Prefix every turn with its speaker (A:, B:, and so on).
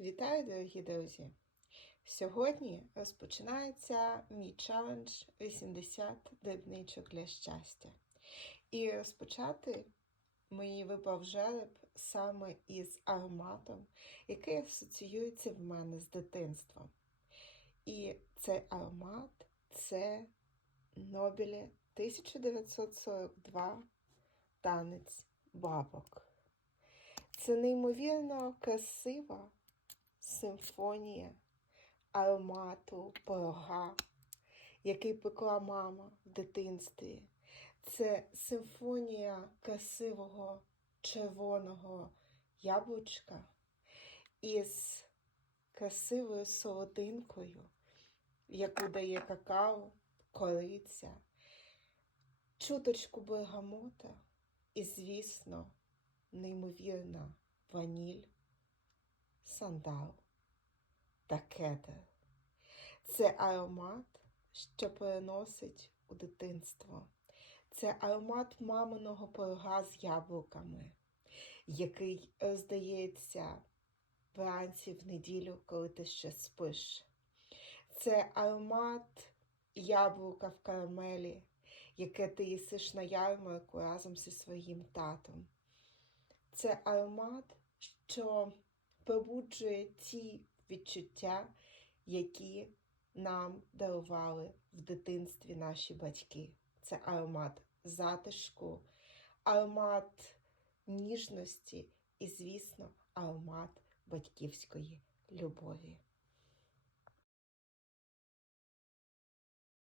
A: Вітаю, дорогі друзі! Сьогодні розпочинається мій челендж 80 дрібничок для щастя. І розпочати мені випав жереб саме із ароматом, який асоціюється в мене з дитинством. І цей аромат це Нобілі 1942 танець бабок. Це неймовірно красива симфонія аромату порога, який пекла мама в дитинстві. Це симфонія красивого червоного яблучка із красивою солодинкою, яку дає какао, кориця, чуточку бергамота і, звісно, неймовірна ваніль, сандал та кедр. Це аромат, що переносить у дитинство. Це аромат маминого пирога з яблуками, який роздається вранці в неділю, коли ти ще спиш. Це аромат яблука в карамелі, яке ти їсиш на ярмарку разом зі своїм татом. Це аромат, що пробуджує ті відчуття, які нам дарували в дитинстві наші батьки. Це аромат затишку, аромат ніжності і, звісно, аромат батьківської любові.